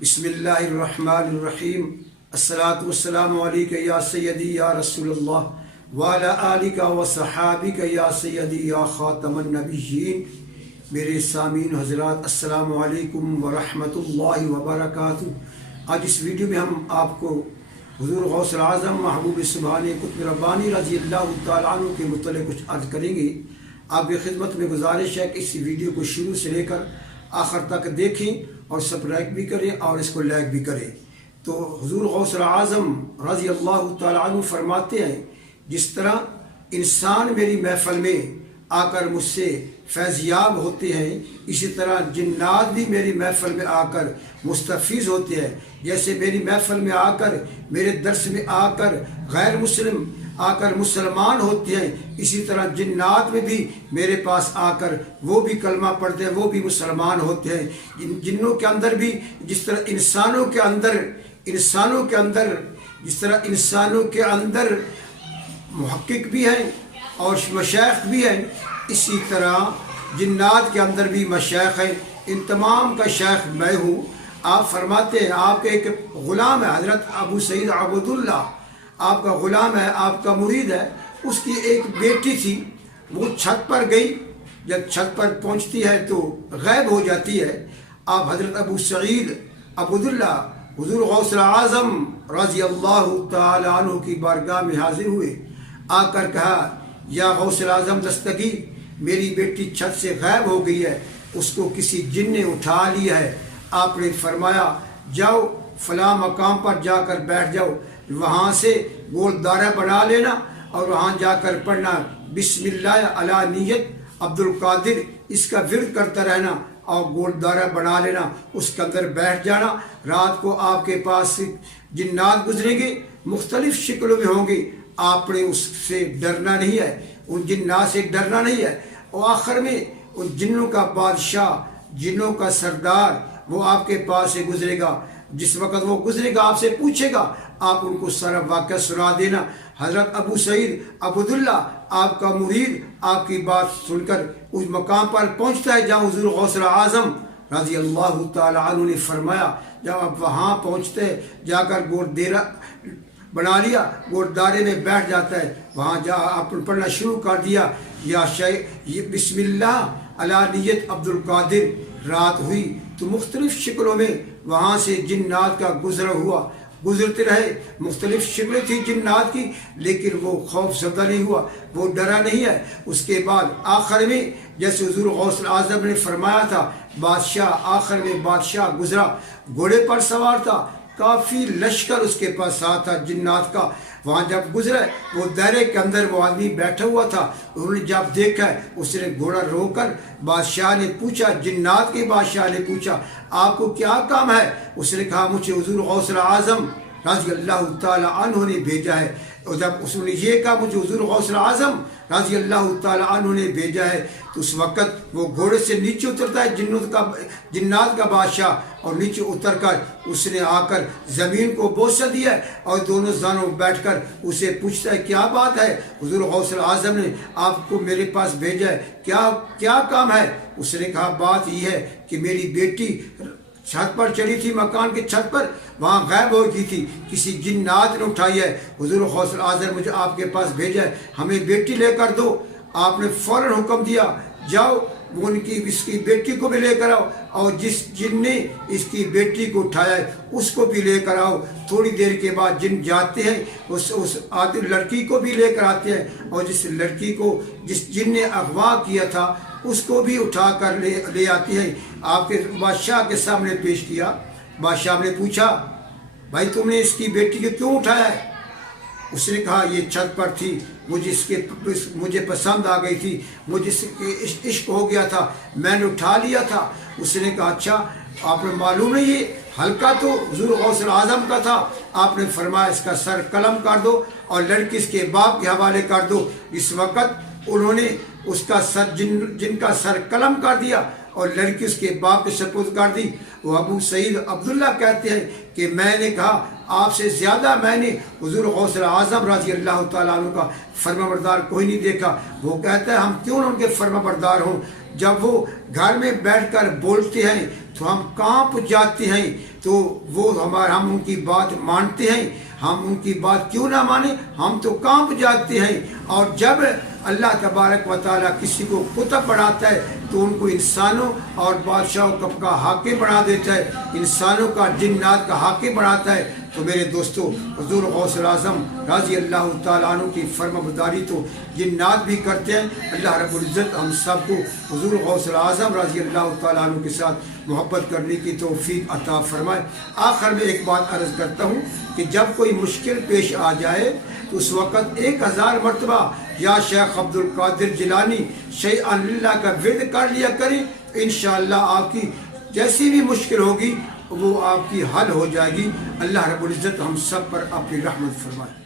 बिस्मिल्लाहिर्रहमानिर्रहीम। अस्सलातु वस्सलामु अलैका या सय्यदी या रसूलल्लाह व अला आलिका व सहाबिका या सय्यदी या खातमन नबिय्यीन। मेरे सामीन हज़रात, अस्सलामु अलैकुम व रहमतुल्लाहि व बरकातुहू। आज इस वीडियो में हम आपको हुज़ूर गौसुल आज़म महबूब सुभानी कुतुब रब्बानी रज़ियल्लाहु तआला अन्हु के मुतल्लिक़ कुछ अर्ज़ करेंगे। आपकी खिदमत में गुजारिश है कि इस वीडियो को शुरू से लेकर आखिर तक देखें और सब्सक्राइब भी करें और इसको लाइक भी करें। तो हुज़ूर गौसुल आज़म रज़ियल्लाहु तआला अन्हु फरमाते हैं, जिस तरह इंसान मेरी महफिल में आकर मुझसे फैज़याब होते हैं, इसी तरह जिन्नात भी मेरी महफिल में आकर मुस्तफ़ीज़ होते हैं। जैसे मेरी महफिल में आकर, मेरे दर्स में आकर गैर मुस्लिम आकर मुसलमान होते हैं, इसी तरह जिन्नात में भी मेरे पास आकर वो भी कलमा पढ़ते हैं, वो भी मुसलमान होते हैं। जिन्नों के अंदर भी जिस तरह इंसानों के अंदर मुहक्किक भी हैं और मशाइख भी हैं, इसी तरह जिन्नात के अंदर भी मशाइख हैं। इन तमाम का शेख मैं हूँ। आप फरमाते हैं, आपके एक ग़ुलाम है हज़रत अबू सईद अबदुल्ला, आपका ग़ुलाम है, आपका मुरीद है। उसकी एक बेटी थी, वो छत पर गई। जब छत पर पहुँचती है तो गायब हो जाती है। आप हज़रत अबू सईद अबदुल्ला हुज़ूर गौसुल आज़म रज़ियल्लाहु तआला अन्हु की बारगाह में हाजिर हुए। आकर कहा, या गौसुल आज़म दस्तगीर, मेरी बेटी छत से गायब हो गई है, उसको किसी जिन ने उठा लिया है। आपने फरमाया, जाओ फलां मकाम पर जाकर बैठ जाओ, वहाँ से गोल दायरा बना लेना और वहाँ जाकर पढ़ना बिस्मिल्लाह अला नियत अब्दुल कादिर, इसका विर्द करता रहना और गोल दायरा बना लेना, उसके अंदर बैठ जाना। रात को आपके पास जिन्नात गुजरेंगे, मुख्तलिफ शक्लों में होंगे। आपने उससे डरना नहीं है, उन जिन्नात से डरना नहीं है। और आखिर में उन जिन्नों का बादशाह, जिन्नों का सरदार, वो आपके पास से गुजरेगा। जिस वक़्त वो गुजरेगा, आपसे पूछेगा, आप उनको सारा वाक़या सुना देना। हज़रत अबू सईद अबदुल्ला, आपका मुरीद, आपकी बात सुनकर उस मकाम पर पहुँचता है जहाँ हुज़ूर गौसुल आज़म रज़ियल्लाहु तआला अन्हु ने फरमाया। जब आप वहाँ पहुँचते हैं, जाकर गोरदेरा बना लिया, गोरदारे में बैठ जाता है। वहाँ जा आपने पढ़ना शुरू कर दिया, या ये बिस्मिल्लाह अला नियत अब्दुल कादिर। रात हुई तो मुख्तलिफ शक्लों में वहाँ से जिन्नात का गुजरते रहे। मुख्तलिफ शक्लें थी जिन्नात की, लेकिन वो खौफ ज़दा नहीं हुआ, वो डरा नहीं है। उसके बाद आखिर में जैसे हुज़ूर गौसुल आज़म ने फरमाया था, बादशाह, आखिर में बादशाह गुजरा, घोड़े पर सवार था, काफ़ी लश्कर उसके पास साथ था जिन्नात का। वहाँ जब गुजरा, वो दायरे के अंदर वो आदमी बैठा हुआ था। उन्होंने जब देखा, उसने घोड़ा रोककर बादशाह ने पूछा, जिन्नात के बादशाह ने पूछा, आपको क्या काम है? उसने कहा, मुझे हुज़ूर गौसुल आज़म रज़ियल्लाहु तआला अन्हु ने भेजा है। और जब उसने ये कहा, मुझे हुज़ूर गौसुल आज़म रज़ियल्लाहु तआला अन्हु ने भेजा है, तो उस वक़्त वो घोड़े से नीचे उतरता है जिन्नात का बादशाह, और नीचे उतर कर उसने आकर ज़मीन को बोसा दिया और दोनों जानों बैठकर उसे पूछता है, क्या बात है? हुज़ूर गौसुल आज़म ने आपको मेरे पास भेजा है, क्या काम है? उसने कहा, बात यह है कि मेरी बेटी छत पर चढ़ी थी, मकान के छत पर, वहाँ गायब हो गई थी, किसी जिन्नात ने उठाई है। हुज़ूर गौसुल आज़म मुझे आपके पास भेजा है, हमें बेटी लेकर दो। आपने फ़ौरन हुक्म दिया, जाओ इसकी बेटी को भी लेकर आओ, और जिस जिन ने इसकी बेटी को उठाया है उसको भी लेकर आओ। थोड़ी देर के बाद जिन जाते हैं, उस आती लड़की को भी लेकर आते हैं, और जिस लड़की को जिस जिन ने अगवा किया था उसको भी उठा कर ले आती है। आपके बादशाह के सामने पेश किया। बादशाह ने पूछा, भाई तुमने इसकी बेटी को क्यों उठाया है? उसने कहा, ये छत पर थी, मुझे पसंद आ गई थी, मुझे इश्क हो गया था, मैंने उठा लिया था। उसने कहा, अच्छा, आपने मालूम नहीं ये हल्का तो हुज़ूर गौसुल आज़म का था। आपने फरमाया, इसका सर कलम कर दो और लड़की इसके बाप के हवाले कर दो। इस वक़्त उन्होंने उसका सर जिनका सर कलम कर दिया और लड़की उसके बाप के सपुर्द कर दी। वो अबू सईद अब्दुल्ला कहते हैं कि मैंने कहा, आपसे ज़्यादा मैंने हुज़ूर गौसुल आज़म रज़ियल्लाहु तआला अन्हु का फर्माबरदार कोई नहीं देखा। वो कहता है, हम क्यों उनके फर्माबरदार हों? जब वो घर में बैठकर बोलते हैं तो हम कांप जाते हैं। تو وہ ہم ان کی بات مانتے ہیں، ہم ان کی بات کیوں نہ مانیں، ہم تو کانپ جاتے ہیں۔ اور جب اللہ تبارک و تعالیٰ کسی کو قطب بناتا ہے تو ان کو انسانوں اور بادشاہوں کا حاکم بنا دیتا ہے، انسانوں کا جنات کا حاکم بناتا ہے۔ تو میرے دوستو، حضور غوث اعظم رضی اللہ تعالیٰ عنہ کی فرما برداری تو جنات بھی کرتے ہیں۔ اللہ رب العزت ہم سب کو حضور غوث اعظم رضی اللہ تعالیٰ عنہ کے ساتھ محبت کرنے کی توفیق عطا فرمائے۔ آخر میں ایک بات عرض کرتا ہوں کہ جب کوئی مشکل پیش آ جائے تو اس وقت 1000 مرتبہ یا شیخ عبد القادر جیلانی شیئا للہ کا ورد کر لیا کریں، انشاءاللہ آپ کی جیسی بھی مشکل ہوگی وہ آپ کی حل ہو جائے گی۔ اللہ رب العزت ہم سب پر اپنی رحمت فرمائے۔